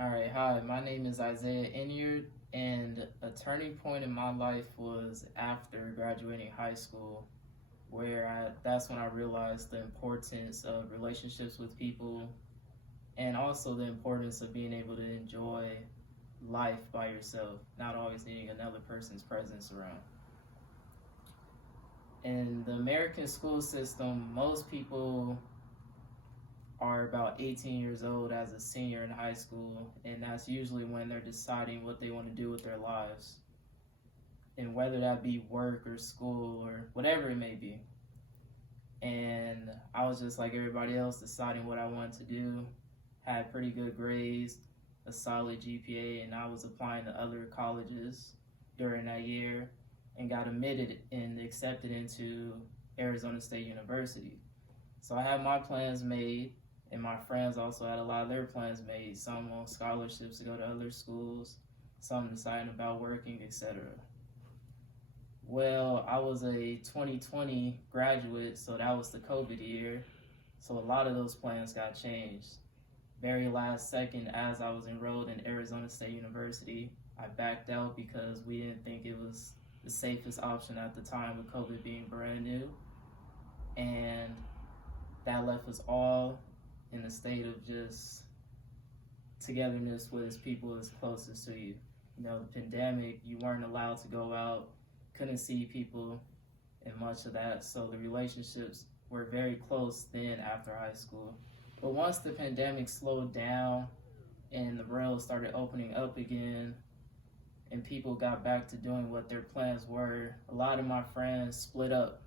All right, hi, my name is Isaiah Enyard, and a turning point in my life was after graduating high school, where that's when I realized the importance of relationships with people and also the importance of being able to enjoy life by yourself, not always needing another person's presence around. In the American school system, most people are about 18 years old as a senior in high school, and that's usually when they're deciding what they want to do with their lives, and whether that be work or school or whatever it may be. And I was just like everybody else, deciding what I wanted to do, had pretty good grades, a solid GPA, and I was applying to other colleges during that year and got admitted and accepted into Arizona State University. So I had my plans made, and my friends also had a lot of their plans made. Some on scholarships to go to other schools, some deciding about working, etc. Well, I was a 2020 graduate, so that was the COVID year. So a lot of those plans got changed. Very last second, as I was enrolled in Arizona State University, I backed out because we didn't think it was the safest option at the time with COVID being brand new. And that left us all in a state of just togetherness with as people as closest to you. You know, the pandemic, you weren't allowed to go out, couldn't see people, and much of that. So the relationships were very close then after high school. But once the pandemic slowed down and the rails started opening up again and people got back to doing what their plans were, a lot of my friends split up.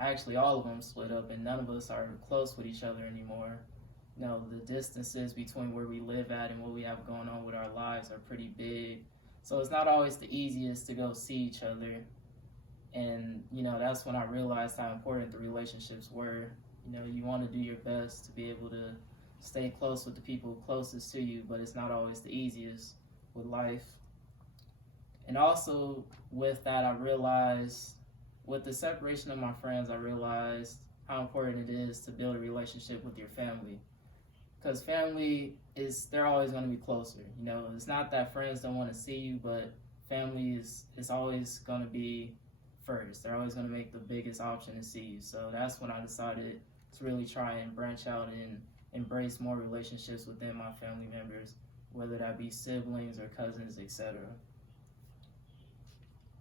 Actually, all of them split up, and none of us are close with each other anymore. You know, the distances between where we live at and what we have going on with our lives are pretty big. So it's not always the easiest to go see each other. And, you know, that's when I realized how important the relationships were. You know, you want to do your best to be able to stay close with the people closest to you, but it's not always the easiest with life. And also with that, I realized with the separation of my friends, I realized how important it is to build a relationship with your family. Because family they're always going to be closer. You know, it's not that friends don't want to see you, but family is always going to be first. They're always going to make the biggest option to see you. So that's when I decided to really try and branch out and embrace more relationships within my family members, whether that be siblings or cousins, etc.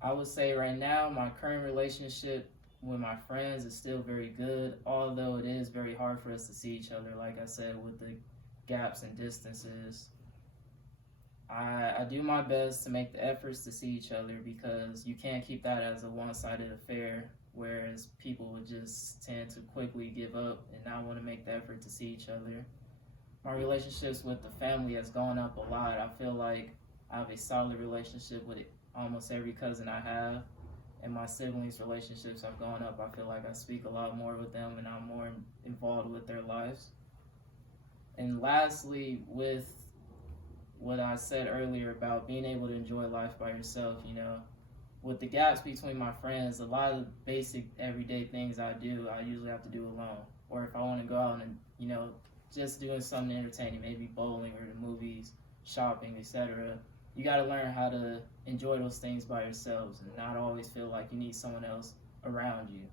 I would say right now, my current relationship with my friends is still very good, although it is very hard for us to see each other, like I said, with the gaps and distances. I do my best to make the efforts to see each other because you can't keep that as a one-sided affair, whereas people would just tend to quickly give up and not want to make the effort to see each other. My relationships with the family has gone up a lot. I feel like I have a solid relationship with almost every cousin I have, and my siblings' relationships have gone up. I feel like I speak a lot more with them and I'm more involved with their lives. And lastly, with what I said earlier about being able to enjoy life by yourself, you know, with the gaps between my friends, a lot of the basic everyday things I do, I usually have to do alone. Or if I want to go out and, you know, just doing something entertaining, maybe bowling or the movies, shopping, etc. You got to learn how to enjoy those things by yourselves and not always feel like you need someone else around you.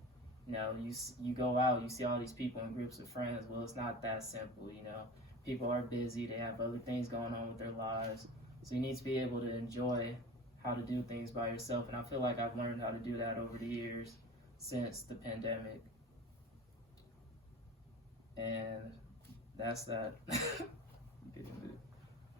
You know, you go out, you see all these people in groups of friends. Well, it's not that simple, you know. People are busy, they have other things going on with their lives. So you need to be able to enjoy how to do things by yourself. And I feel like I've learned how to do that over the years since the pandemic. And that's that.